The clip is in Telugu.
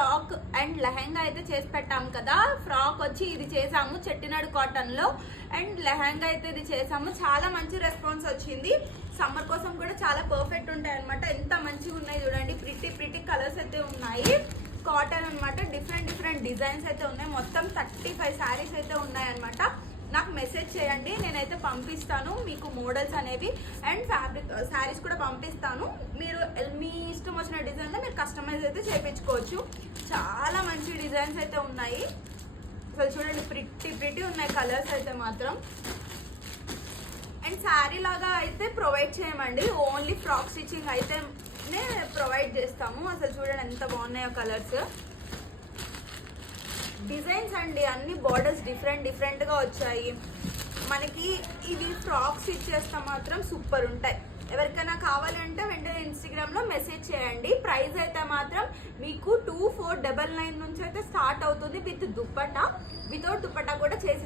ఫ్రాక్ అండ్ లెహెంగా అయితే చేసి పెట్టాము కదా. ఫ్రాక్ వచ్చి ఇది చేసాము చెట్టినాడు కాటన్ లో, అండ్ లెహెంగా అయితే ఇది చేసాము. చాలా మంచి రెస్పాన్స్ వచ్చింది. సమ్మర్ కోసం కూడా చాలా పర్ఫెక్ట్ ఉంటాయి అనమాట. ఎంత మంచిగా ఉన్నాయి చూడండి. ప్రిటీ కలర్స్ అయితే ఉన్నాయి. కాటన్ అనమాట. డిఫరెంట్ డిజైన్స్ అయితే ఉన్నాయి. మొత్తం 35 శారీస్ అయితే ఉన్నాయి అనమాట. నాకు మెసేజ్ చేయండి, నేనైతే పంపిస్తాను మీకు మోడల్స్ అనేవి అండ్ ఫ్యాబ్రిక్ శారీస్ కూడా పంపిస్తాను. మీరు మీ ఇష్టం వచ్చిన డిజైన్లో మీరు కస్టమైజ్ అయితే చేయించుకోవచ్చు. చాలా మంచి డిజైన్స్ అయితే ఉన్నాయి. అసలు చూడండి ప్రిటీ ఉన్నాయి కలర్స్ అయితే మాత్రం. అండ్ శారీ లాగా అయితే ప్రొవైడ్ చేయమండి, ఓన్లీ ఫ్రాక్ స్టిచ్చింగ్ అయితే ప్రొవైడ్ చేస్తాము. అసలు చూడండి ఎంత బాగున్నాయో కలర్స్. డిజైన్స్ అండి అన్ని బార్డర్స్ డిఫరెంట్గా వచ్చాయి మనకి. ఇవి ఫ్రాక్స్ ఇచ్చేస్తా మాత్రం సూపర్ ఉంటాయి. ఎవరికైనా కావాలంటే వెంటనే ఇన్స్టాగ్రామ్లో మెసేజ్ చేయండి. ప్రైస్ అయితే మాత్రం మీకు 2499 నుంచి అయితే స్టార్ట్ అవుతుంది. విత్ దుప్పటా, వితౌట్ దుప్పటా కూడా చేసి